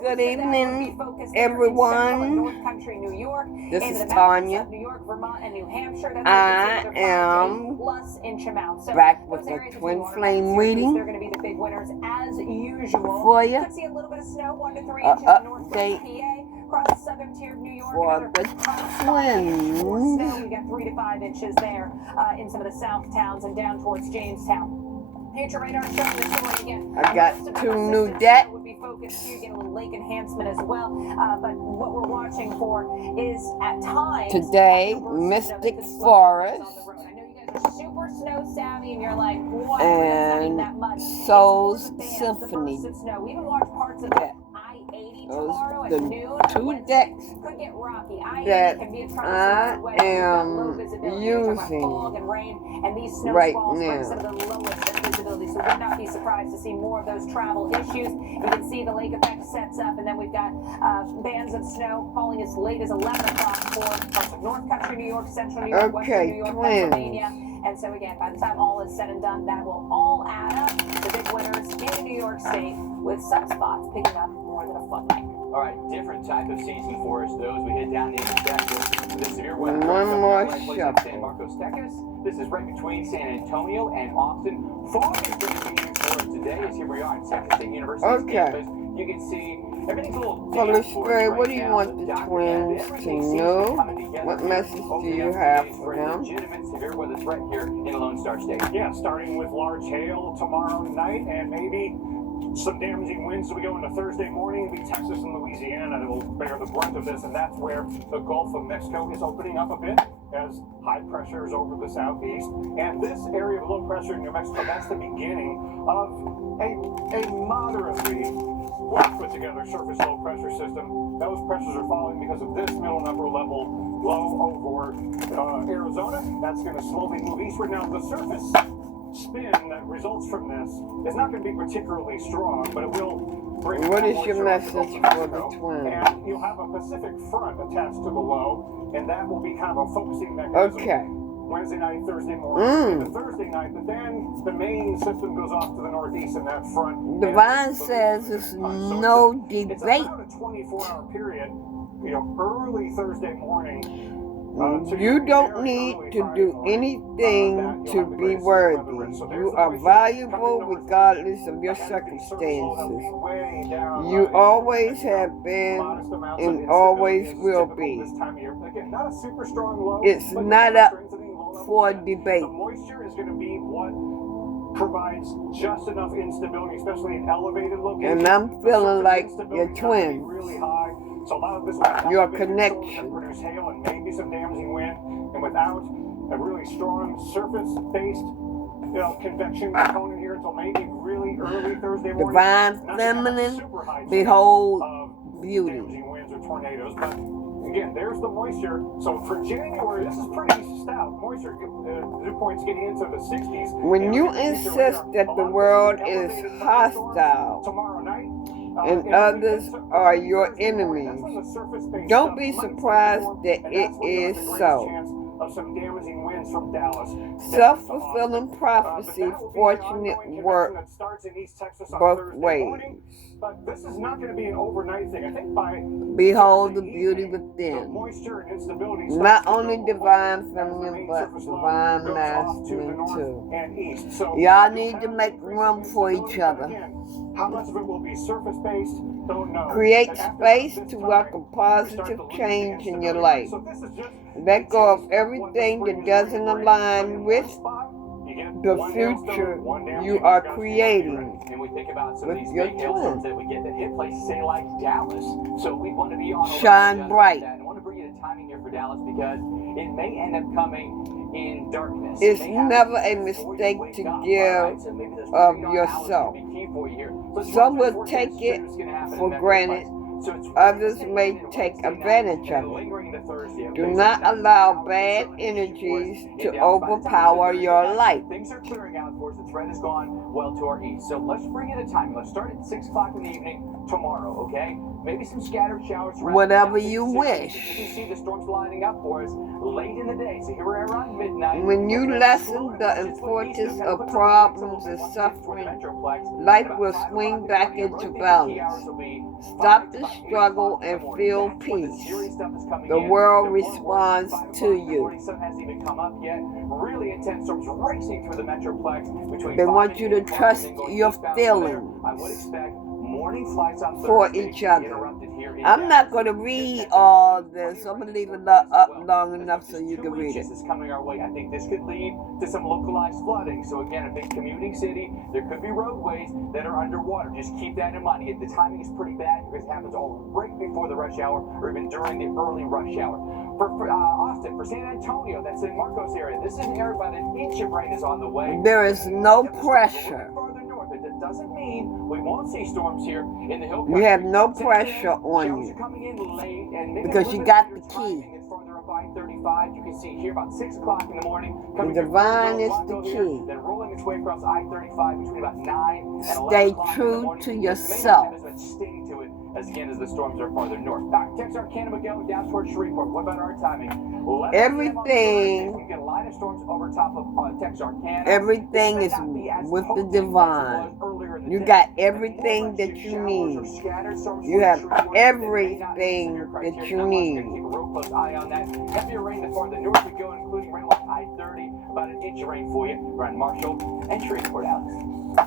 Good evening, everyone. This is Tanya. I am back with the Twin Flame reading for you. Update for the twins. We got 3 to 5 inches there in some of the south towns and down towards Jamestown. Future radar showing the story again. I got 2 new decks. Would be focused here, get a little lake enhancement as well. But what we're watching for is at times today, Mystic Forest. I know you guys are super snow savvy, and you're like, what? And that much. Soul's Symphony. Snow. We even watch parts of it. Tomorrow at noon, the 2 decks could get rocky. that can be a I am using and rain, and these snow right squalls now. bring some of the lowest visibility, so would not be surprised to see more of those travel issues. You can see the lake effect sets up, and then we've got bands of snow falling as late as 11 o'clock for parts of North Country, New York, Central New York, Western New York, Pennsylvania. And so again, by the time all is said and done, that will all add up to big winners in New York State, with some spots picking up more than a foot like. All right, different type of season for us. Those we hit down the Texas. The severe weather. One more shuffle. San Marcos, Texas. This is right between San Antonio and Austin. Fog is going to be used for us today. As here we are at Texas State University's campus. You can see everything's a little Holy Spirit, what do you want the twins to know? What message do you have for them? Legitimate severe weather threat here in Lone Star State. Yeah, starting with large hail tomorrow night and maybe some damaging winds as we go into Thursday morning. It'll be Texas and Louisiana that will bear the brunt of this, and that's where the Gulf of Mexico is opening up a bit as high pressure is over the southeast. And this area of low pressure in New Mexico, that's the beginning of a moderately well put together surface low pressure system. Those pressures are falling because of this middle and upper level low over Arizona. That's going to slowly move eastward. Now the surface spin that results from this is not going to be particularly strong, but it will bring. What is your message for the twins? And you'll have a Pacific front attached to the low, and that will be kind of a focusing mechanism. Okay. Wednesday night, Thursday morning, and Thursday night, but then the main system goes off to the northeast in that front. Divine says it's no debate. It's about a 24-hour period, early Thursday morning. You don't need to do anything to be worthy. You are valuable regardless of your circumstances. You always have been and always will be. It's not up for debate. The moisture is going to be what provides just enough instability, especially in elevated locations. And I'm feeling like your twins. Really high. So a lot of this your connection. Produce hail and maybe some damaging wind, and without a really strong surface-based, convection component here until maybe really early Thursday morning. Divine feminine, behold beauty. Damaging winds or tornadoes, but again, there's the moisture. So for January, this is pretty stout moisture. Dew points getting into the 60s. When you insist that the world is hostile tomorrow night. And others are your enemies, don't be surprised that it is so. Of some damaging winds from Dallas. Self-fulfilling prophecy, fortunate work both ways. But this is not going to be an overnight thing. I think by behold the beauty within. Moisture and instability. Not only divine feminine, but divine masculine too. So y'all need to make room for each other. How much of it will be surface-based? Don't know. Create space to welcome positive change in your life. Let go of everything that doesn't align with the future you are creating. And we think about some of these big hailstorms that we get that hit places, say like Dallas. So we want to be on shine bright. I want to bring you the timing here for Dallas because it may end up coming in darkness. It's never a mistake to give of yourself. Some will take it for granted So it's Others may take advantage of it. Do not allow bad energies to overpower your life. Things are clearing out for us. The threat has gone well to our east. So let's bring you the time. Let's start at 6 o'clock in the evening tomorrow, okay? Maybe some scattered showers. Whatever you wish. You can see the storms lining up for us late in the day. So here we're around midnight. When you lessen the importance of problems and suffering, life will swing back into balance. Stop the struggle and feel peace. The world responds to you. They want you to trust your feelings for each other. I'm not going to read all this. I'm going to leave it up long enough so you can read it. Is coming our way. I think this could lead to some localized flooding. So again, a big commuting city, there could be roadways that are underwater. Just keep that in mind. The timing is pretty bad because it happens all right before the rush hour or even during the early rush hour. For Austin, for San Antonio, that's in Marcos area, this is an area about an inch of rain is on the way. There is no pressure. It doesn't mean we won't see storms here in the hill country. You have no pressure on you because you got the key. I-35, you can see here about 6 o'clock in the morning. The divine is the key. Then rolling its way across I-35 between about 9 and 11 Stay o'clock true in the morning. to yourself. As much sting to it as again as the storms are farther north. Texarkana going down towards Shreveport. What about our timing? Everything. We get a line of storms over top of Texarkana. Everything is with the divine. You got everything that you need. You have everything that you need. Keep a real close eye on that. Heavier rain the farther north we go, including rain along I-30. About an inch of rain for you around Marshall and Shreveport, Alex.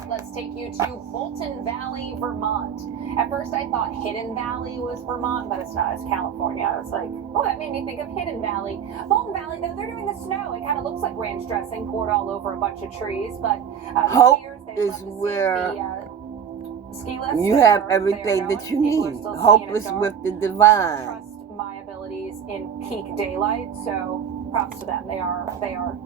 Let's take you to Bolton Valley, Vermont. At first I thought Hidden Valley was Vermont, but it's not. It's California. I was like, oh, that made me think of Hidden Valley. Bolton Valley, though, they're doing the snow. It kind of looks like ranch dressing poured all over a bunch of trees, but hope is where you have everything that you need. Hope is with the divine. Trust my abilities in peak daylight, so props to them. They are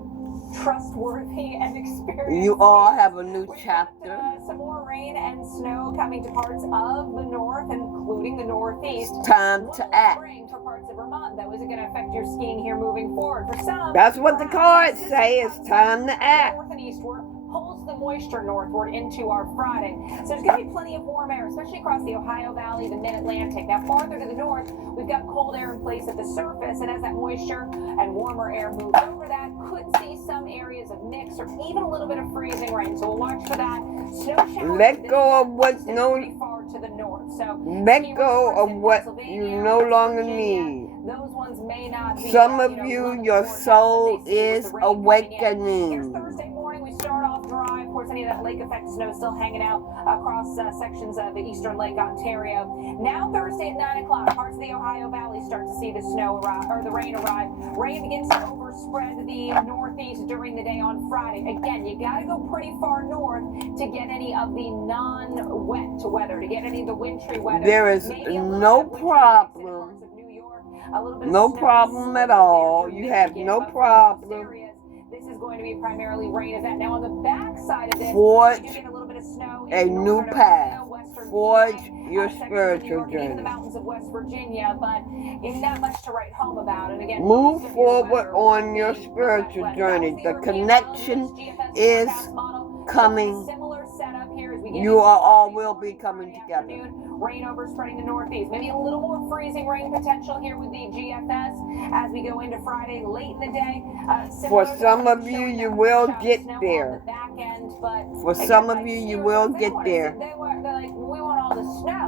trustworthy and experienced. You all have a new chapter. Some more rain and snow coming to parts of the north, including the northeast. It's time to act. Spring for parts of Vermont, though, is it going to affect your skiing here moving forward? For some, that's what the cards say. It's time to act. North and eastward pulls the moisture northward into our Friday. So there's going to be plenty of warm air, especially across the Ohio Valley, the Mid-Atlantic. Now, farther to the north, we've got cold air in place at the surface, and as that moisture and warmer air moves over that, could see some areas of mix or even a little bit of freezing rain. So we'll watch for that. Snow showers. Let go of what pretty far to the north. So let go of what you no longer need. Those ones may not be. Some of you, your soul is awakening. Here's Thursday morning. We start off dry. Of course, any of that lake effect snow still hanging out across sections of the eastern Lake Ontario. Now Thursday at 9 o'clock, parts of the Ohio Valley start to see the snow arrive, or the rain arrive. Rain begins to overspread the northeast during the day on Friday. Again, you got to go pretty far north to get any of the non-wet weather, to get any of the wintry weather. There is no problem. No problem at all. You have no problem. This is going to be a primarily rain event. Now on the back side of this, forge you get a little bit of snow a new path. Forge your spiritual journey. The mountains of West Virginia, but ain't that much to write home about. And again, move forward on your spiritual journey. The connection is coming. You all will be coming together. Rain over spreading the northeast. Maybe a little more freezing rain potential here with the GFS as we go into Friday late in the day. For some of you, you will get there. For some of you, you will get there. They're like, we want all the snow.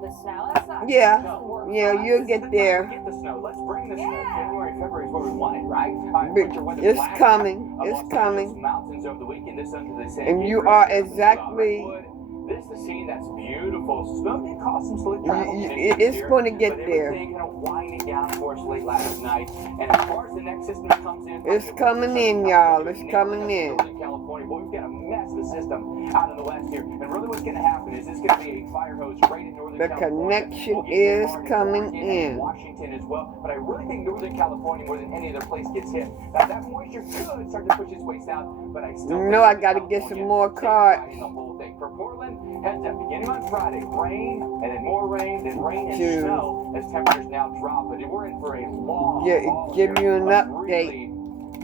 The snow. That's not you'll get there. Get the snow. Let's bring the snow. January, February is what we wanted, right? It's coming. It's coming. Mountains over the weekend. This under the same. And you are exactly. This is the scene that's beautiful. Snow did cause some slick travel. It's going to get there. Everything kind of winding down for us late last night. And as far as the next system comes in, it's coming in, y'all. It's coming in. California, boy, we've got a massive system out in the west here. And really, what's going to happen is it's going to be a fire coast, right in Northern The California. connection We'll get is Oregon coming and in. Washington as well, but I really think Northern California more than any other place gets hit. Now that moisture could start to push its way south, but I still No, I gotta get some more cards. the whole thing. For Portland, heads up, beginning on Friday, rain, and then more rain, then rain and Dude. snow as temperatures now drop. But we're in for a long, Yeah, haul give here you an of update. really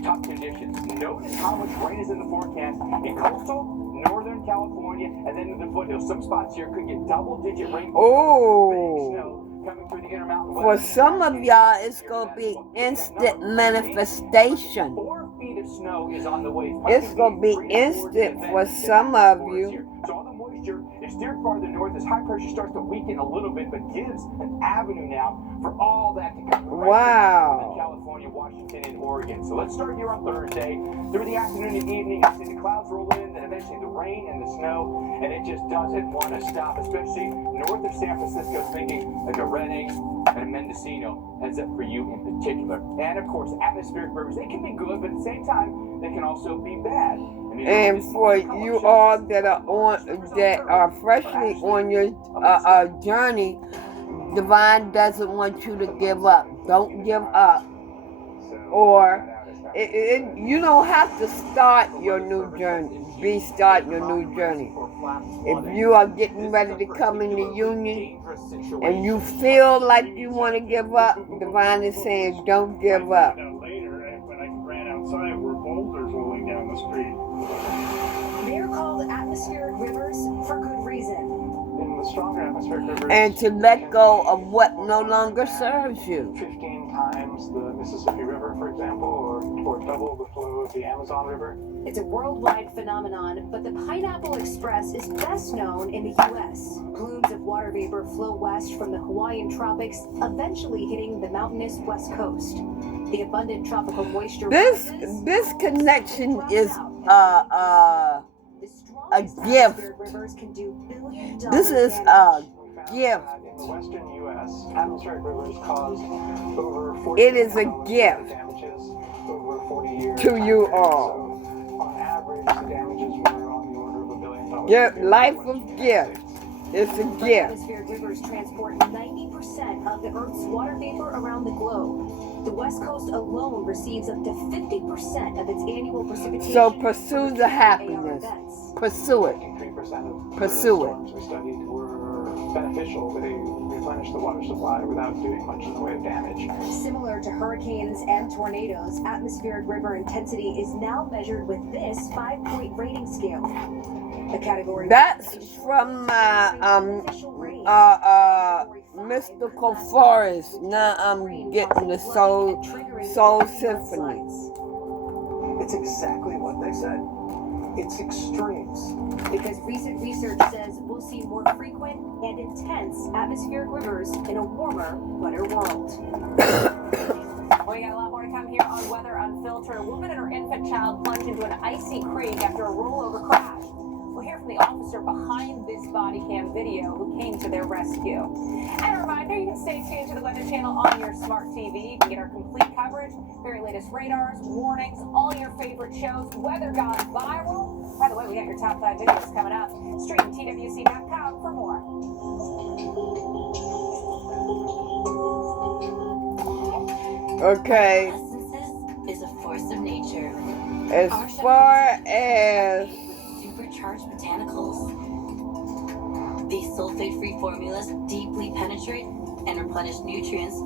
tough conditions. Notice how much rain is in the forecast in coastal Northern California and then in the foothills. Some spots here could get double-digit rainfall. Oh. Big snow coming through the Intermountain For West. some of y'all, it's gonna be instant manifestation. 4 feet of snow is on the way. It's gonna be instant for some of you. So all the moisture is steered farther north as high pressure starts to weaken a little bit, but gives an avenue now for all that to come. Wow. California, Washington, and Oregon. So let's start here on Thursday. Through the afternoon and evening, I see the clouds roll in, then eventually the rain and the snow, and it just doesn't want to stop, especially north of San Francisco, thinking like a Redding and a Mendocino heads up for you in particular. And of course, atmospheric rivers, they can be good, but at the same time, they can also be bad. And for you all that are freshly on your journey, Divine doesn't want you to give up. Don't give up. Or you don't have to start your new journey. Restart your new journey. If you are getting ready to come in the union and you feel like you want to give up, Divine is saying don't give up. Later, when I ran outside, were boulders rolling down the street. They are called atmospheric rivers for good reason. In the stronger atmospheric rivers, And to let go of what no longer serves you. 15 times the Mississippi River, for example, or double the flow of the Amazon River. It's a worldwide phenomenon, but the Pineapple Express is best known in the U.S. Plumes of water vapor flow west from the Hawaiian tropics, eventually hitting the mountainous west coast. The abundant tropical moisture. This connection is a gift. This is a gift. In the western U.S., atmospheric rivers caused over 40 It is a gift damages over 40 years to you all. So, on average, the damages were on the order of $1 billion. Your life of gift. It's a gift. Atmospheric rivers transport 90% of the Earth's water vapor around the globe. The West Coast alone receives up to 50% of its annual precipitation. So pursue the happiness. Pursue it. 53% of Pursue the storms we studied were beneficial. They replenished the water supply without doing much in the way of damage. Similar to hurricanes and tornadoes, atmospheric river intensity is now measured with this 5-point rating scale. A category That's from Mystical Forest. Now I'm getting the Soul Symphony. It's exactly what they said. It's extremes. Because recent research says we'll see more frequent and intense atmospheric rivers in a warmer, wetter world. We got a lot more to come here on Weather Unfiltered. A woman and her infant child plunged into an icy creek after a rollover crash. We'll hear from the officer behind this body cam video who came to their rescue. And a reminder, you can stay tuned to the Weather Channel on your smart TV. You can get our complete coverage, very latest radars, warnings, all your favorite shows, weather gone viral. By the way, we got your top 5 videos coming up. Stream TWC.com for more. Okay. Is a force of nature. As far as Supercharged botanicals. These sulfate-free formulas deeply penetrate and replenish nutrients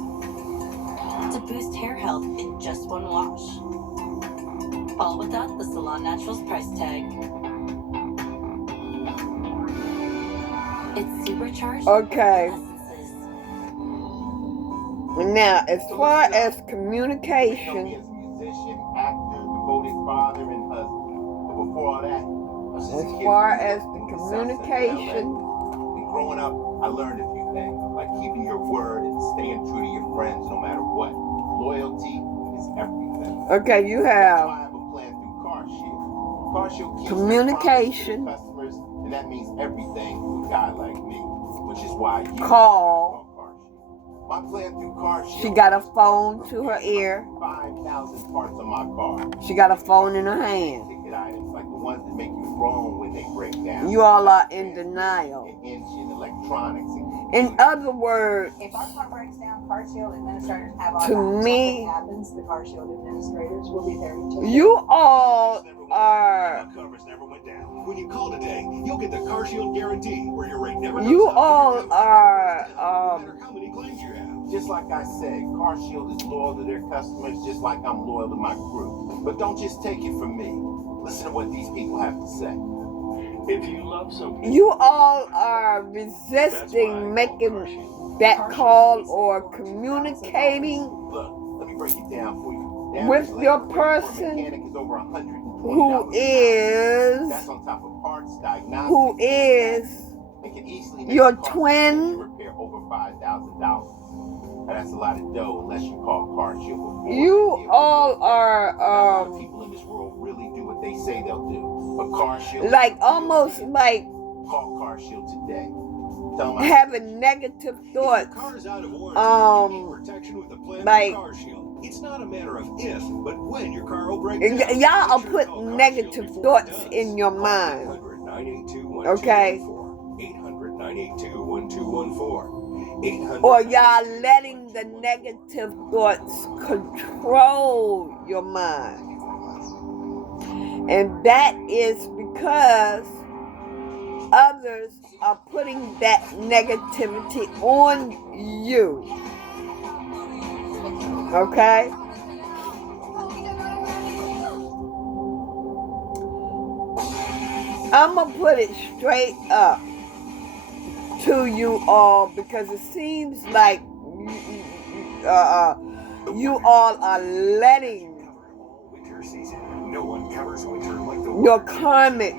to boost hair health in just one wash. All without the Salon Naturals price tag. It's supercharged okay. essences. Now, as far as communication, musician, actor, devoted father, and husband. But before all that, as far as the communication, growing up, I learned a few things, like keeping your word and staying true to your friends no matter what. Loyalty is everything. okay, you That's have why I have a plan through CarShield. CarShield keeps communication, their promises to customers, and that means everything to a guy like me, which is why you call. My plan through CarShield. She got a phone to her ear. 5,000 parts on my car. She got a phone in her hand. Ticket items like the ones that make you groan when they break down. You all are in denial. An engine, electronics, electronics. In other words, If our car breaks down, car shield administrators have our To back. If me- something happens, the car shield administrators will be there to take you all are, Our coverage never went down. When you call today, you'll get the Car Shield guarantee, where your rate never goes you up. all and your are, coverage never goes down, no matter how many claims you have. Just like I said, Car Shield is loyal to their customers, just like I'm loyal to my crew. But don't just take it from me. Listen to what these people have to say. If you love something, you all are resisting making that call or communicating Look, let me break it down for you. The with average your labor rate for a person mechanic is over $120 who an hour. is, That's on top of parts, diagnostics, who is and can easily make your the car twin. repair over $5,000. Now that's a lot of dough unless you call Car Shield before. You all are, Not a lot of people in this world really do what they say they'll do. But Car Shield, like almost like call Car Shield today. Tell them having negative if thoughts. your car is out of warranty, you need protection with the plan like- from Car Shield. It's not a matter of if, but when your car will break Y- down. y'all are Make sure to putting call Car negative Shield before it thoughts does. in your Call mind. 800-982-1214. Okay. 800-982-1214. 800 Or y'all letting the negative thoughts control your mind. And that is because others are putting that negativity on you. Okay? I'm going to put it straight up to you all because it seems like you all are letting Winter season. No one covers winter like the your karmic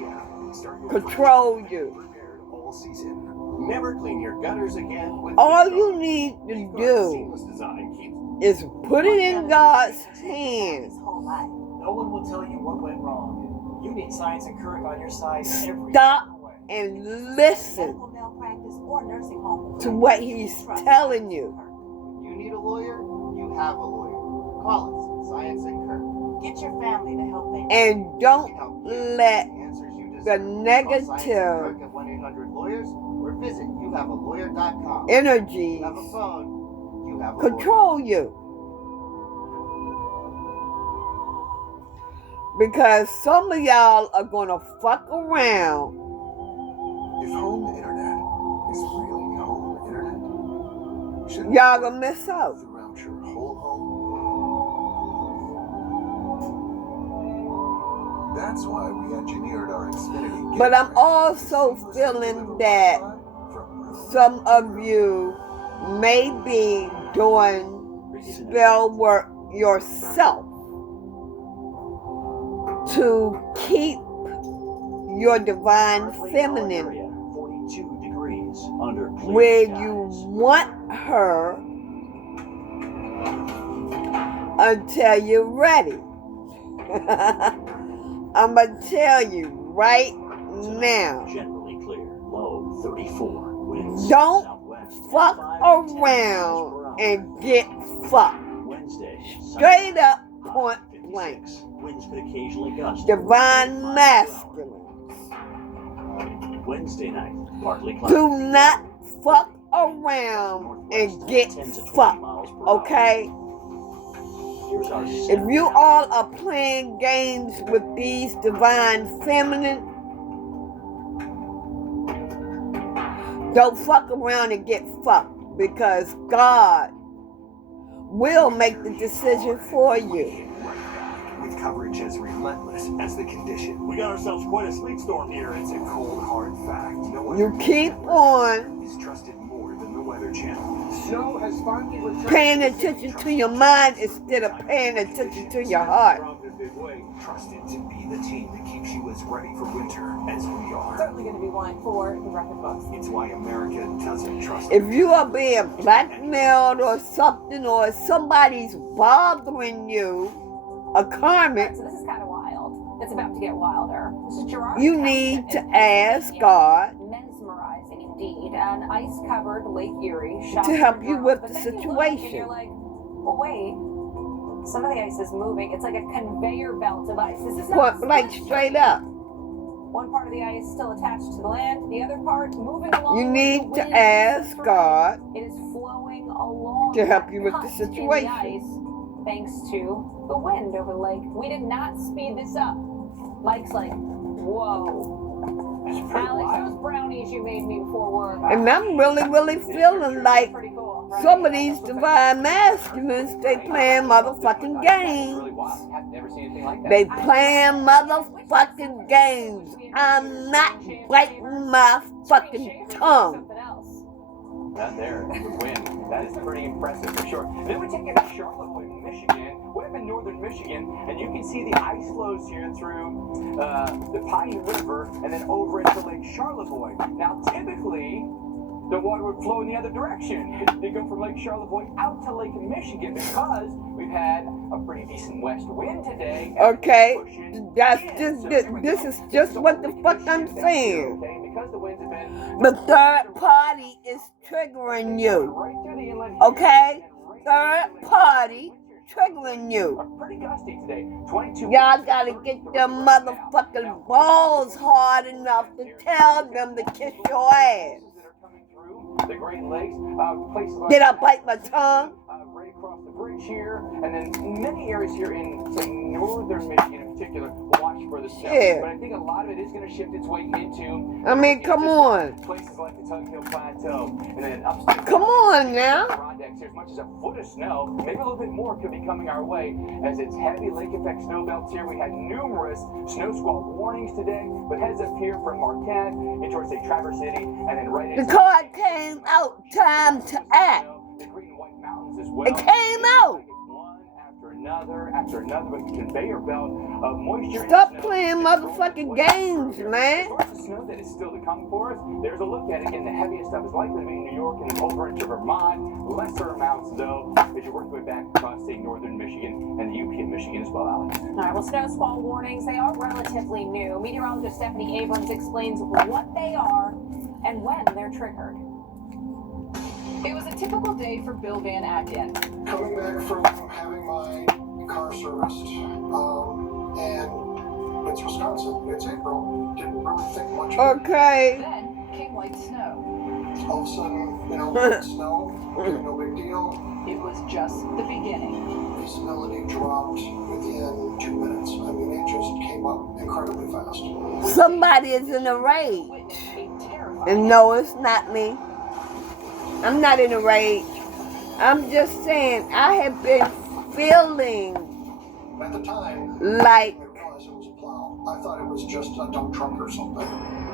Start your control you. prepared all season. Never clean your gutters again with All Vicks you Guard. need to Vicks Guard's do seamless design keeps is put it in God's hands. his whole life. No one will tell you what went wrong. You need Science and Kirk on your side every Stop step of the way. and listen Medical malpractice or nursing home. to what he's telling you. You need a lawyer? You have a lawyer. Call us, Science and Kirk. Get your family the help they need. And We can don't help you let get the answers you deserve. the Call Science and negative Kirk at 1-800-Lawyers or visit youhavealawyer.com. energies You have a phone, you have a control you. Because some of y'all are going to fuck around If home internet is really home internet, shouldn't y'all gonna miss out. throughout your whole home. That's why we engineered our Xfinity. But I'm gateway also to seamlessly feeling deliver that Wi-Fi from room some to of room. you may be doing spell work yourself to keep your divine feminine 42 degrees under clear where skies. you want her until you're ready. I'm going to tell you right now. Generally clear. Low 34. Winds Don't southwest at fuck 5 to 10 miles per around hour. and get fucked. Wednesday. Straight up, high point 56. blank. Winds could occasionally gust. Divine 45 miles per masculine. hour. Wednesday night. Partly cloudy. Do not fuck around and Northwest, get 10 to 20 fucked. miles per hour. Okay? Here's our If Saturday you night. all are playing games with these divine feminine, don't fuck around and get fucked because God will make the decision for you. with coverage as relentless as the condition. We got ourselves quite a sleet storm here. It's a cold, hard fact. No You other keep network on is trusted more than the Weather Channel. Snow has finally returned. paying attention to your mind instead of paying attention to your heart. Trusted to be the team that keeps you as ready for winter as we are. Certainly going to be one for the record books. It's why America doesn't trust If you are being blackmailed or something, or somebody's bothering you, a karmic, So this is kind of wild. It's about to get wilder. This is Gerard. you Township need in to ask Pennsylvania. God Mesmerizing indeed. An ice-covered Lake Erie shot to help through you drones. with But the then you look and situation. you're like, well, wait. Some of the ice is moving. It's like a conveyor belt of ice. This is not Point blank, straight up. One part of the ice still attached to the land, the other part moving along. You with need the to wind ask through. God It is flowing along to help that you with the cut in situation. ice, thanks to the wind over the lake. We did not speed this up. Mike's like, whoa. Alex, those brownies you made me before work. And I'm really feeling like Pretty cool. Right? some of these divine masculines, they playing motherfucking games. I've never seen anything like that. They playing motherfucking games. I'm not biting my fucking tongue. Something else. Not there, the wind. That is pretty impressive for sure. Then we take it to Charlotte, Michigan, way up in northern Michigan, and you can see the ice flows here through the Pine River and then over into Lake Charlevoix. Now, typically, the water would flow in the other direction. They go from Lake Charlevoix out to Lake Michigan because we've had a pretty decent west wind today. Okay, that's just this is just what the fuck I'm saying. Okay, because the winds have been The third party is triggering you. right through the inlet. Okay, third party triggering you. Pretty gusty today. 22. Y'all gotta get them motherfucking balls hard enough to tell them to kiss your ass. The Great Lakes, places like Did I bite my tongue? right across the bridge here, and then many areas here in say, northern Michigan in particular will watch for the snow. Shit. But I think a lot of it is going to shift its way into. I mean, come on. Places like the Tug Hill Plateau, and then upstate. Come on now. Adirondacks, as much as a foot of snow, maybe a little bit more could be coming our way as it's heavy lake effect snow belts here. We had numerous snow squall warnings today, but heads up here from Marquette into towards say Traverse City, and then right into The card came out. Time to act. the Green and White Mountains as well. It came out. One after another, with a conveyor belt of moisture. Stop and snow. playing motherfucking games, man. As far as the snow that is still to come for us, there's a look at it. Again, the heaviest stuff is likely to be in New York and then over into Vermont. Lesser amounts, though, as you work your way back across, say, northern Michigan and the UP of Michigan as well, Alex. All right, well, snow squall warnings, they are relatively new. Meteorologist Stephanie Abrams explains what they are and when they're triggered. It was a typical day for Bill Van Acken. Coming back from having my car serviced, and it's Wisconsin. It's April. Didn't really think much of it. Okay. Then came light snow. All of a sudden, light snow. Okay, no big deal. It was just the beginning. Visibility dropped within 2 minutes. I mean, it just came up incredibly fast. Somebody is in a rage. Witnessed a terrifying And no, it's not me. I'm not in a rage. I'm just saying I have been feeling At the time, like I didn't realize it was a plow. I thought it was just a dump truck or something.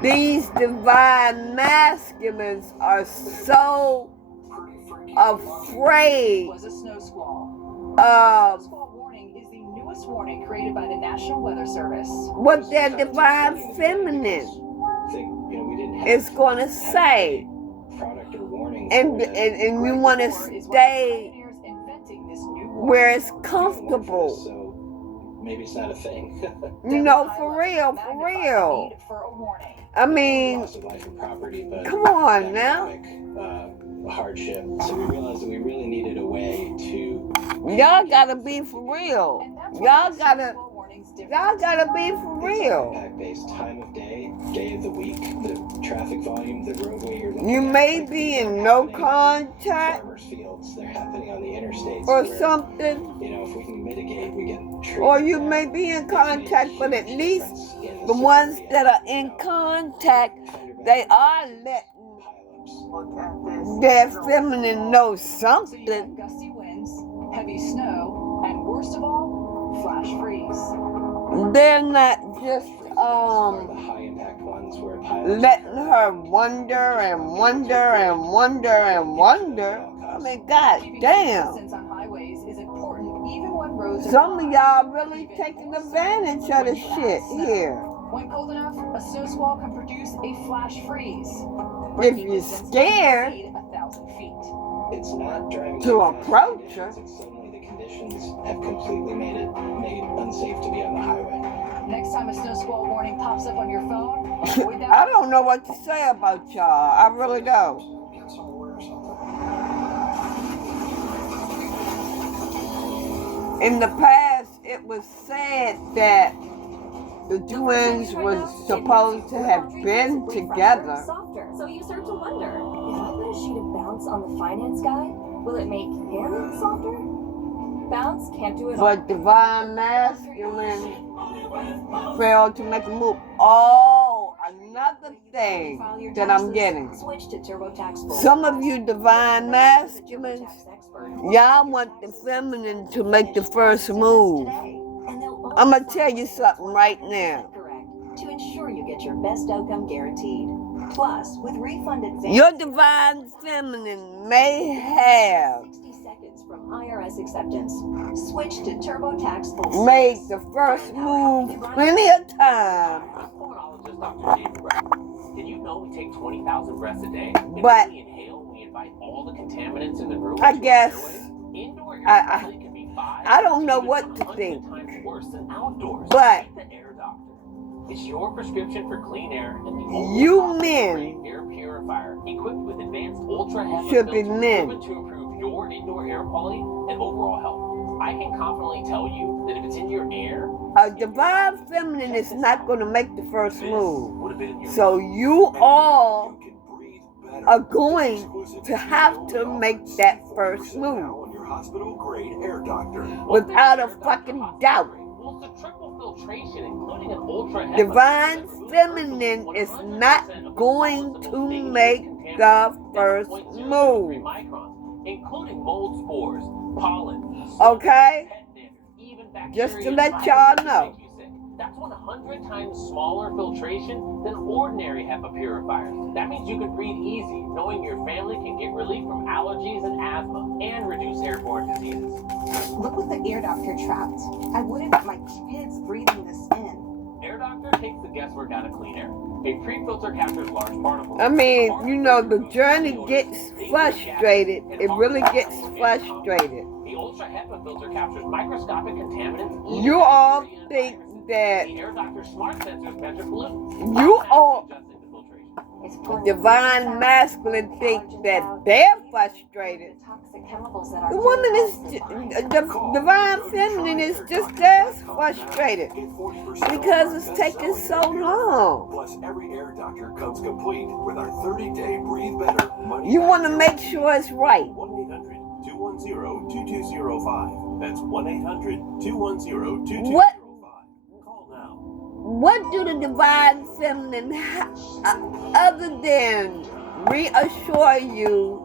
these divine masculines are so Pretty freaky. afraid was a snow squall. of Snow squall warning is the newest warning created by the National Weather Service. what their divine feminine We didn't have is going to say. product or warning. And you want to stay Pioneers inventing this new where it's comfortable. So maybe it's not a thing. You know, for real, for real. Need for a warning. I mean, Loss of life and property, but come on now. economic, hardship. So we realized that we really needed a way to. Y'all gotta be for real. And that's Y'all why gotta, snow squall warnings different. y'all gotta be for real. Impact-based time of day of the week, the traffic volume, the roadway you're looking You at, may like, be in they're no happening on contact farmers' fields. They're happening on the interstates. or where, something, if we can mitigate, we can treat or you that. may be in It's made a contact, but at huge least difference in the ones severity that of, are in contact, they are letting pileups. their feminine know So you something. have gusty winds, heavy snow, and worst of all, flash freeze. They're not just The high impact ones where pileups letting her wonder and wonder and wonder and wonder. I mean, god Keeping damn. distance on highways is important even when roads are Some of wide. y'all really taking advantage of the shit here. When cold enough, a snow squall can produce a flash freeze. If Breaking you're distance scared can exceed 1,000 feet. it's not driving to too fast approach her. conditions, it's suddenly the conditions have completely made it unsafe to be on the highway. Next time a snow squall warning pops up on your phone, avoid that. I don't know what to say about y'all. I really don't. Get somewhere or something. In the past, it was said that the twins were supposed to have been together. Softer. So you start to wonder, if I put a sheet of bounce on the finance guy, will it make him softer? Bounce can't do it all. But divine masculine failed to make a move. Oh, another thing that I'm getting. Switch to TurboTax Full. Some of you divine masculines, y'all want the feminine to make the first move. I'm going to tell you something right now. To ensure you get your best outcome guaranteed. Plus, with refund advance. Your divine feminine may have 60 seconds from IRS acceptance. Switch to TurboTax Full. made the first move plenty of time. Pulmonologist Dr. David Breath. Did you know we take 20,000 breaths a day? And But when we inhale, we invite all the contaminants in the room. I guess Indoor air quality can be I don't know what to think. times worse than outdoors. But Take the Air Doctor. It's your prescription for clean air and the only you fossil-free men air purifier equipped with advanced ultra HEPA should be filters men. proven to improve your indoor air quality and overall health. I can confidently tell you that if it's in your air, A divine feminine is not going to make the first move. would have been in your So you all are going to have to make that first move. Hospital grade Air Doctor. Without a fucking doubt. Well, it's a triple filtration, including an ultra HEPA Divine feminine is not going to make the first move. including mold spores, pollen, Okay? even Just to bacteria let y'all know. That's 100 times smaller filtration than ordinary HEPA purifiers. That means you can breathe easy, knowing your family can get relief from allergies and asthma, and reduce airborne diseases. Look what the Air Doctor trapped. I wouldn't want my kids breathing this in. Air Doctor takes the guesswork out of clean air. A pre-filter captures large particles. I mean, you know, the journey gets frustrated. It really gets frustrated. The ultra HEPA filter captures microscopic contaminants. You all think that The Air Doctor smart sensors measure pollutants. you all divine masculine think that they're frustrated. The woman is, the divine feminine is just as frustrated because it's taking so long. Plus, every Air Doctor comes complete with our 30-day Breathe Better money. You want to make sure it's right. 1-800-210-2205. That's 1-800-210-2205. What do the divine feminine other than reassure you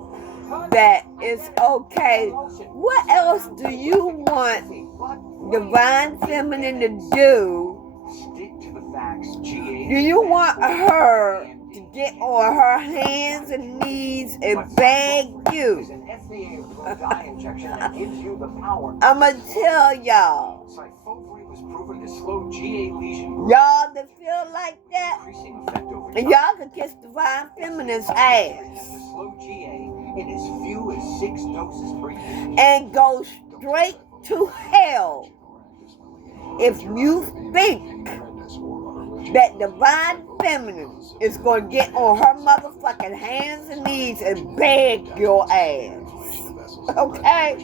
that it's okay? What else do you want divine feminine to do? Stick to the facts, GA. Do you want her to get on her hands and knees and beg you? An FDA-approved eye injection that gives you the power. I'ma tell y'all. Was proven to slow GA lesion growth. Y'all that feel like that, and y'all can kiss divine feminine's ass. Slow GA in as few as 6 doses per year. And go straight to hell if you think that divine feminine is going to get on her motherfucking hands and knees and beg your ass. Okay?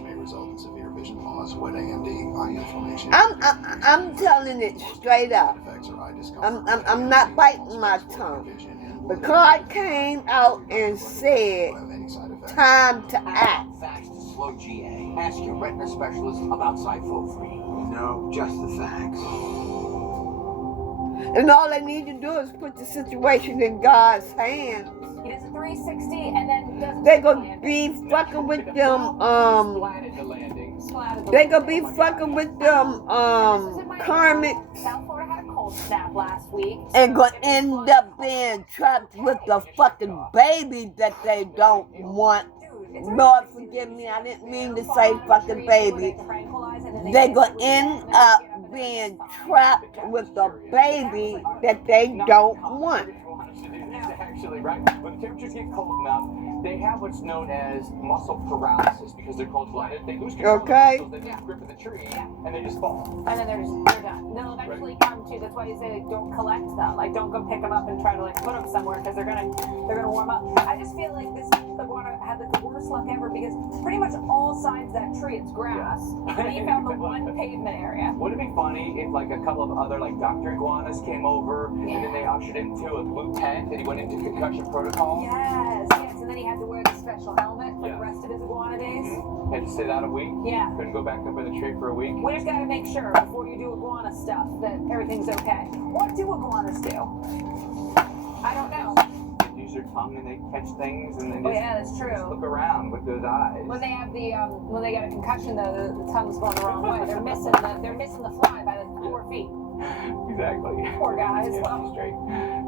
I'm telling it straight up. I'm not biting my tongue. The card came out and said, time to act. Facts to slow GA. Ask your retina specialist about Cyfo-free. No, just the facts. And all they need to do is put the situation in God's hands. He does a 360 and then does They gonna be fucking with them, they gonna be fucking with them, Karmics. South Florida had a cold snap last week. And gonna end up being trapped with the fucking baby that they don't want. Lord forgive me, I didn't mean to say fucking baby. They gonna end up being trapped with the baby that they don't want. Actually, right? When the temperatures get cold enough, they have what's known as muscle paralysis because they're cold blooded. They lose control of Okay. the muscles, they lose grip of the tree, and they just fall. And then they're done. They'll eventually come to. That's why you say like, don't collect them. Like don't go pick them up and try to like put them somewhere because they're gonna warm up. I just feel like this iguana had the worst luck ever because pretty much all sides of that tree, it's grass. And he found the one pavement area. Wouldn't it be funny if like a couple of other like Dr. Iguanas came over and then they ushered him to a blue tent and he went into concussion protocol? Yes, and then he had to wear the special helmet for the rest of his iguana days. Had to sit out a week? Yeah. Couldn't go back up in the tree for a week? We just gotta make sure before you do iguana stuff that everything's okay. What do iguanas do? I don't know. They use their tongue and they catch things and then that's true. just look around with those eyes. When they have the when they got a concussion though, the tongue's going the wrong way. They're missing the fly by the 4 feet. Exactly. Poor guys. Well, straight.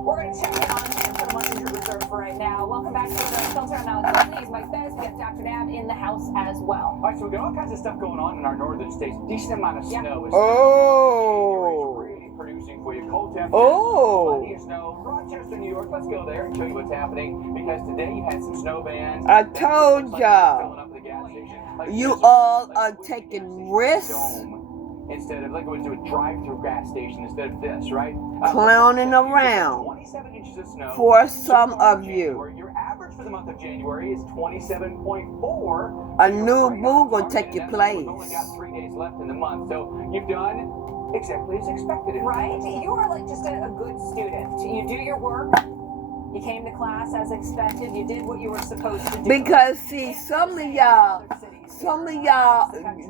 We're going to check in on and put them on injured reserve for right now. Welcome back to the Filter Analysis. Mike Fez, we got Dr. Nab in the house as well. All right, so we got all kinds of stuff going on in our northern states. Decent amount of snow. Oh. Really producing for you. Cold temperatures. Oh. Plenty of snow. Rochester, New York. Let's go there and show you what's happening because today you had some snow bands. I told y'all. Filling up the gas station. Like You all are taking risks. Instead of like going to a drive-through gas station instead of this, right? Clowning around 27 inches of snow for some of you. Your average for the month of January is 27.4. A new boo will take your place. We've only got 3 days left in the month, so you've done exactly as expected. Right? You are like just a good student. You do your work. You came to class as expected. You did what you were supposed to do. Because see, some of y'all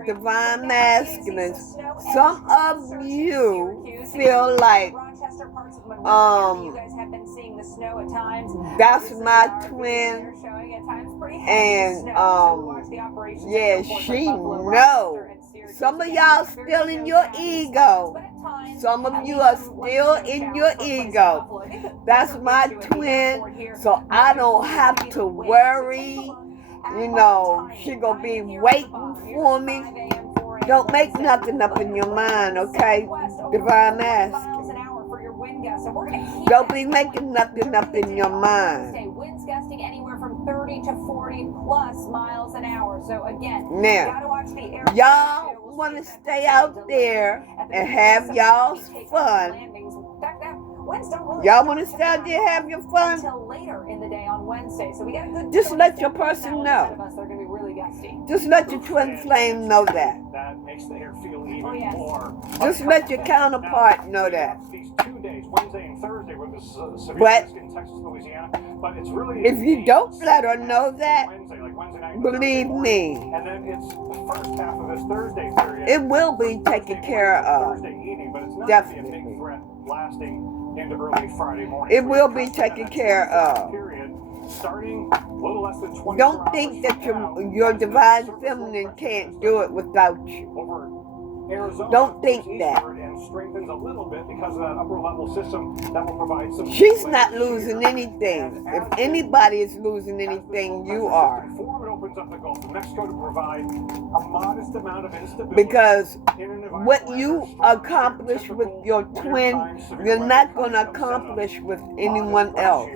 divine masculines, some of you feel like you guys have been seeing the snow at times. that's my twin, and yeah, she knows. Some of y'all still in your ego. Some of you are still in your ego. That's my twin, so I don't have to worry. You know, she gonna be waiting for me. Don't make nothing up in your mind, okay? Divine Masculine. Don't be making nothing up in your mind. Winds gusting anywhere from 30 to 40 plus miles an hour. So again, now, you gotta watch the air. Y'all want to stay out there and have y'all's fun. Y'all want to stay out there and have your fun? Until later in the day on Wednesday. So we got a good. Just let your person know. They're gonna be really gusty. Just let your twin flame know that. That makes the air feel even more. Just let your counterpart know that. These 2 days, Wednesday and Thursday, with this severe But risk in Texas, Louisiana. But it's really if you don't let her know that, Wednesday night, believe me, and then it's the first half of this Thursday period. it will be taken care of. Thursday evening, but it's not Definitely. going to be a big threat lasting into early Friday morning. It will be taken care of. Starting a little less than 24 Don't think that your divine feminine can't do it without you. over Arizona. Don't think that. And strengthens a little bit because of that upper level system that will provide some. She's not losing anything. If anybody is losing anything, you are. It opens up the Gulf of Mexico to provide a modest amount of instability. Because what you accomplish with your twin, you're not going to accomplish with anyone else.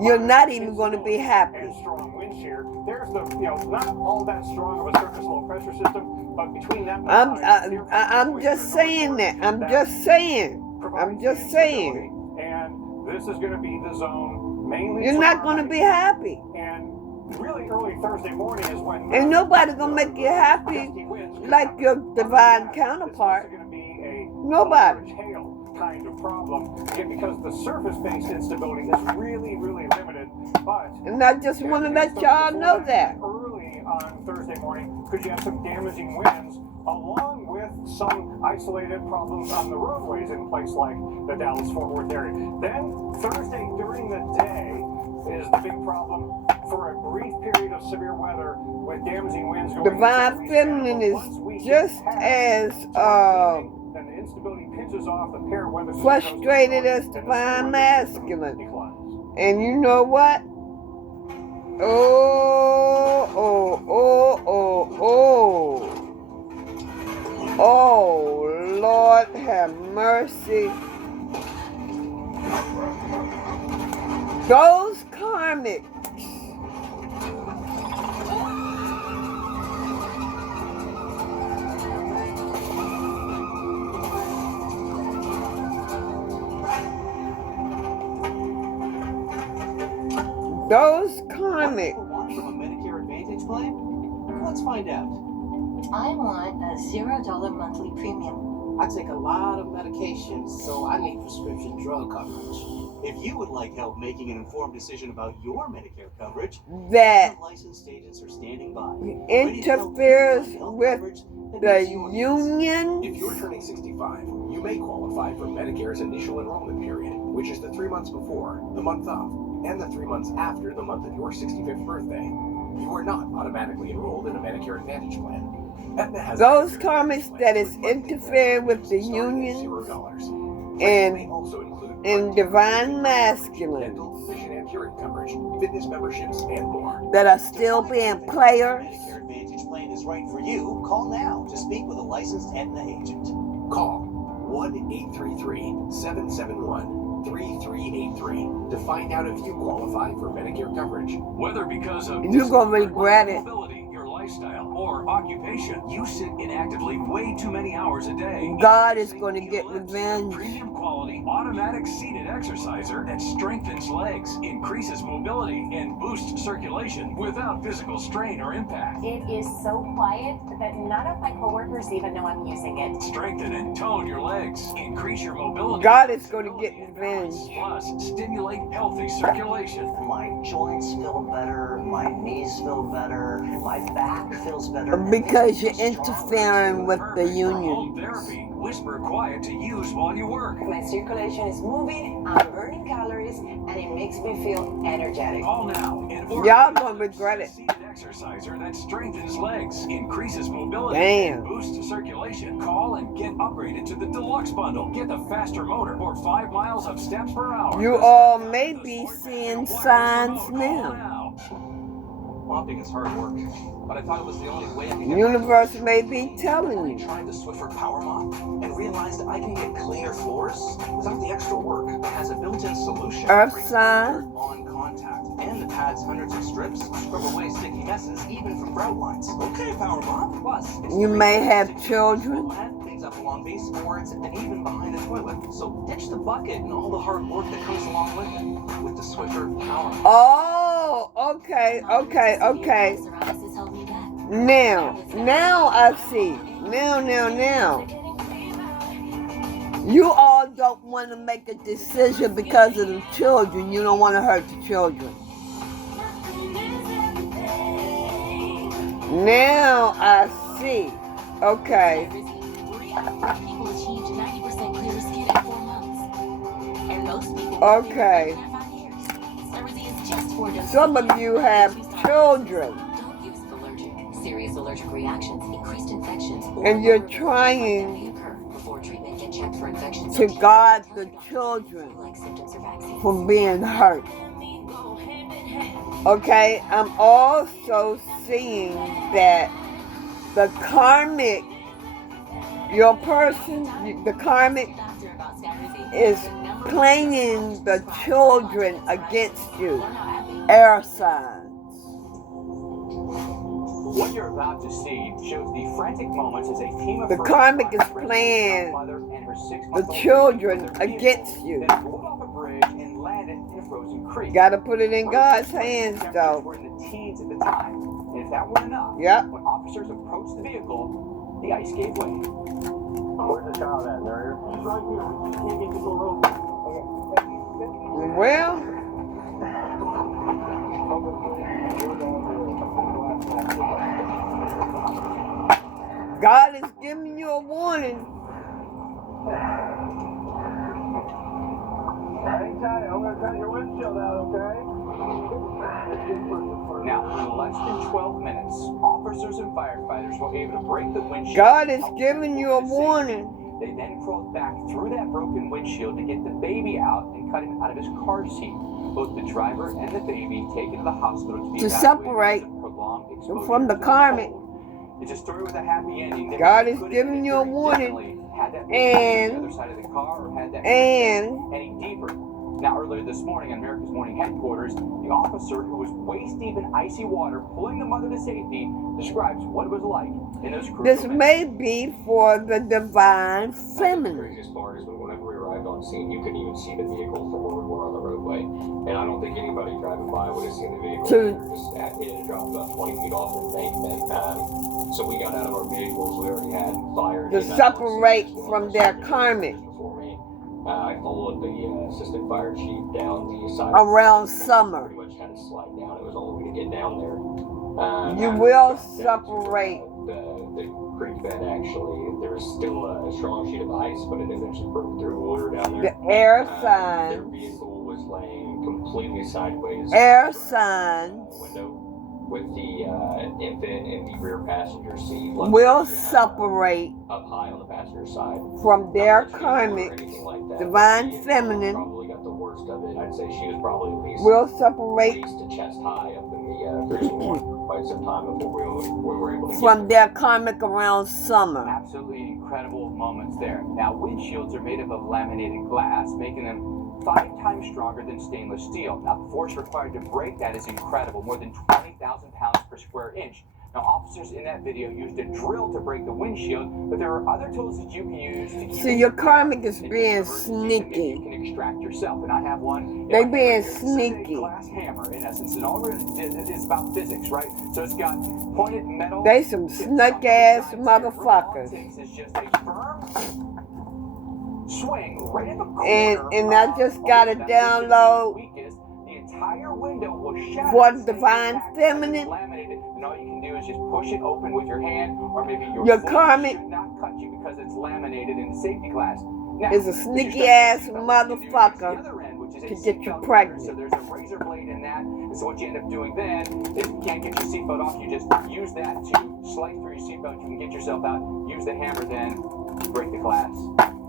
You're not even going to be happy. Strong wind shear. There's the, not all that strong of a surface low pressure system, but between that. I'm just saying that. I'm just saying. And this is going to be the zone mainly. You're not going to be happy. And really early Thursday morning is when. And nobody's going to make you happy like your divine counterpart. Nobody. Kind of problem, because the surface-based instability is really, really limited. But and I just want to let y'all know that early on Thursday morning, because you have some damaging winds, along with some isolated problems on the roadways in places like the Dallas-Fort Worth area. Then Thursday during the day is the big problem for a brief period of severe weather with damaging winds going. Divine feminine is just as and the instability pinches off the pair weather frustrated as divine masculine. And you know what? Oh, Lord have mercy. Those karmics. Those karmic. What do people want from a Medicare Advantage plan? Let's find out. I want a $0 monthly premium. I take a lot of medications, so I need prescription drug coverage. If you would like help making an informed decision about your Medicare coverage, that licensed agents are standing by. interferes with the union. If you're turning 65, you may qualify for Medicare's initial enrollment period, which is the 3 months before, the month of, and the 3 months after the month of your 65th birthday. You are not automatically enrolled in a Medicare Advantage plan. Aetna has those karmics that is interfering with the union and divine masculine vision and hearing coverage, fitness memberships, and more. that are still being players. Medicare Advantage plan is right for you. Call now to speak with a licensed Aetna agent. Call 1-833-771-3383 to find out if you qualify for Medicare coverage. Whether because of You're gonna regret it. mobility, your lifestyle, or occupation, you sit inactively way too many hours a day. God is going to get revenge. Premium quality automatic seated exerciser that strengthens legs, increases mobility, and boosts circulation without physical strain or impact. It is so quiet that none of my coworkers even know I'm using it. Strengthen and tone your legs, increase your mobility. God is going to get revenge. Plus, stimulate healthy circulation. My joints feel better, my knees feel better, my back feels better. Because you're interfering with the union. Home therapy. Whisper quiet to use while you work. My circulation is moving, I'm burning calories, and it makes me feel energetic. Call now. Y'all gonna regret it. Seated exerciser that strengthens legs, increases mobility, Damn. and boosts circulation. Call and get upgraded to the deluxe bundle. Get the faster motor or 5 miles of steps per hour. You all may be seeing signs now. Mopping is hard work, but I thought it was the only way I could The get universe may be telling I you. tried the Swiffer Power Mop and realized I can get cleaner floors without the extra work. It has a built-in solution. Earth Breaks sign. dirt on contact, and it adds hundreds of strips to scrub away sticky messes, even from grout lines. Okay, Power Mop. Plus, it's You free may to have stick to children. and cleans up along baseboards and even behind the toilet. So ditch the bucket and all the hard work that comes along with it with the Swiffer Power Mop. Oh, okay. Now I see. Now. You all don't want to make a decision because of the children. You don't want to hurt the children. Now I see. Okay. People achieved 90% clear skin in 4 months. And most people Okay. in 5 years. Cerizzi is just 4 doses. Some of you have children. Don't use allergic. Serious allergic reactions, increased infections, And you're trying before treatment, get checked for infections. to guard the children Like symptoms or vaccines. from being hurt. Okay, I'm also seeing that the karmic, your person, the karmic is playing the children against you. Air signs. What you're about to see shows the frantic moments as a team of The karmic is playing the children against you. then rolled off a bridge and landed in a frozen creek. Gotta put it in God's hands, though. Were in the teens at the time, and if that weren't enough, Yep. when officers approached the vehicle, the ice gave way. Where's the child at, Nerd? He's right here. We just can't get to the road. Well, God is giving you a warning. Hang tight. I'm going to cut your windshield out, okay? Now, in less than 12 minutes, officers and firefighters were able to break the windshield. God is giving you a warning. They then crawled back through that broken windshield to get the baby out and cut him out of his car seat. Both the driver and the baby taken to the hospital to be To evaluated separate because of prolonged exposure from the to karmic. cold. It's a story with a happy ending. That God is could have giving been you a very warning. differently had that been And- on the other side of the car or had that and- been any deeper. Now, earlier this morning on America's Morning Headquarters, the officer who was waist-deep in icy water pulling the mother to safety describes what it was like in those crucial This minutes. may be for the divine The feminine. craziest part is whenever we arrived on on scene. You couldn't even see the vehicle from where we were on the roadway. And I don't think anybody driving by would have seen the vehicle. We were just it had dropped about 20 feet off the pavement. So we got out of our vehicles. We already had fire. To separate from their karmic. I followed the assistant fire chief down the side. Around summer. Pretty much had to slide down. It was the only way to get down there. You will separate. The creek bed, actually, there was still a strong sheet of ice, but it eventually broke through water down there. The air signs. Their vehicle was laying completely sideways. Air signs. Window with the infant in the rear passenger seat. Will separate up high on the passenger side from their karmic, divine feminine. Probably got the worst of it. I'd say she was probably at least will separate to chest high up in the freezing water for quite some time before we were able to from their karmic around summer. Absolutely incredible moments there. Now, windshields are made up of laminated glass, making them 5 times stronger than stainless steel. Now, the force required to break that is incredible, more than 20,000 pounds per square inch. Now, officers in that video used a drill to break the windshield, but there are other tools that you can use to keep See, your karmic is being sneaky. You can extract yourself, and I have one. They being sneaky. It's a glass hammer, in essence, and all it's about physics, right? So it's got pointed metal. They some snake ass motherfuckers. It's just a firm swing right in the corner. And I just got to download the entire window will shatter for divine feminine. And all you can do is just push it open with your hand, or maybe your foot karmic should not cut you because it's laminated in the safety glass. Now, is a sneaky ass motherfucker to get you pregnant. So there's a razor blade in that. And so what you end up doing then, if you can't get your seatbelt off, you just use that to slice through your seatbelt. You can get yourself out. Use the hammer then to break the glass.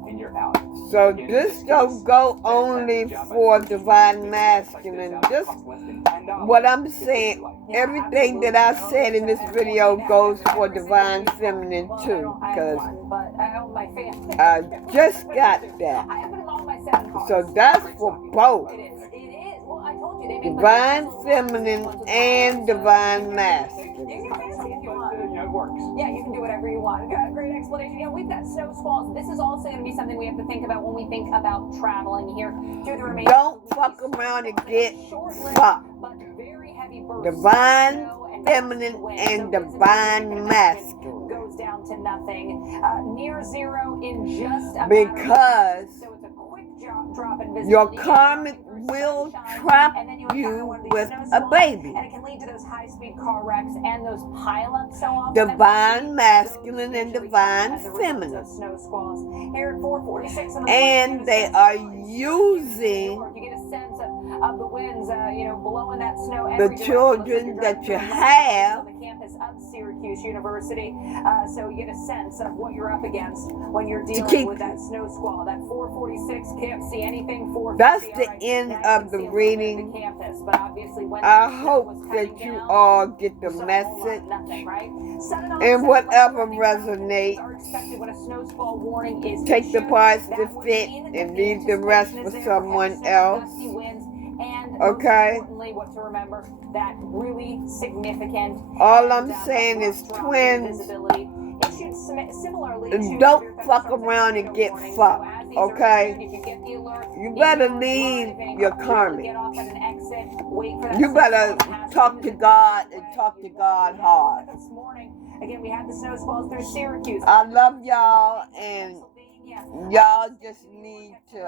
And you're out. So this don't go only for divine masculine. This, what I'm saying, everything that I said in this video goes for divine feminine too, because I just got that. So that's for both. Divine feminine and divine masculine. It works. Yeah, you can do whatever you want. Great explanation. You know, we've got snow squalls. This is also going to be something we have to think about when we think about traveling here through the remainder. Don't fuck around and get fucked. Divine feminine and divine masculine. Goes down to nothing. Near zero in just a because so it's a quick drop in visibility. Your karmic will trap you with a baby. And it can lead to those high-speed car wrecks and those pileups so often. Divine masculine and divine feminine. Snow squalls. Here at 4:46 in the and they are using you get a sense of the winds, blowing that snow. The children that you have on the campus of Syracuse University, so you get a sense of what you're up against when you're dealing with that snow squall. That 446 can't see anything. That's the end of the reading. Campus, but obviously when I hope that you all get the message and whatever resonates. Take the parts that fit and leave the rest for someone else. Okay? What to remember, that really significant. All I'm saying is twins. Don't fuck around and get fucked. Okay? You better leave your karmic. You better talk to God and talk to God hard. Again, we had the snow squalls through Syracuse. I love y'all, and y'all just need to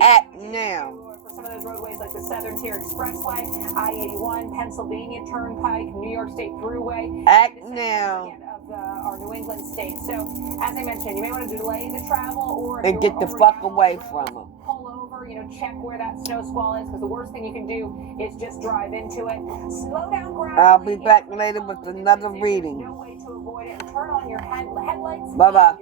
act now. For some of those roadways like the Southern Tier Expressway, I-81, Pennsylvania Turnpike, New York State Thruway. Act now. Of our New England states. So, as I mentioned, you may want to delay the travel and get the fuck away from them. Pull over, check where that snow squall is, because the worst thing you can do is just drive into it. Slow down gradually. I'll be back later with another reading. No way to avoid it. Turn on your headlights. Bye-bye.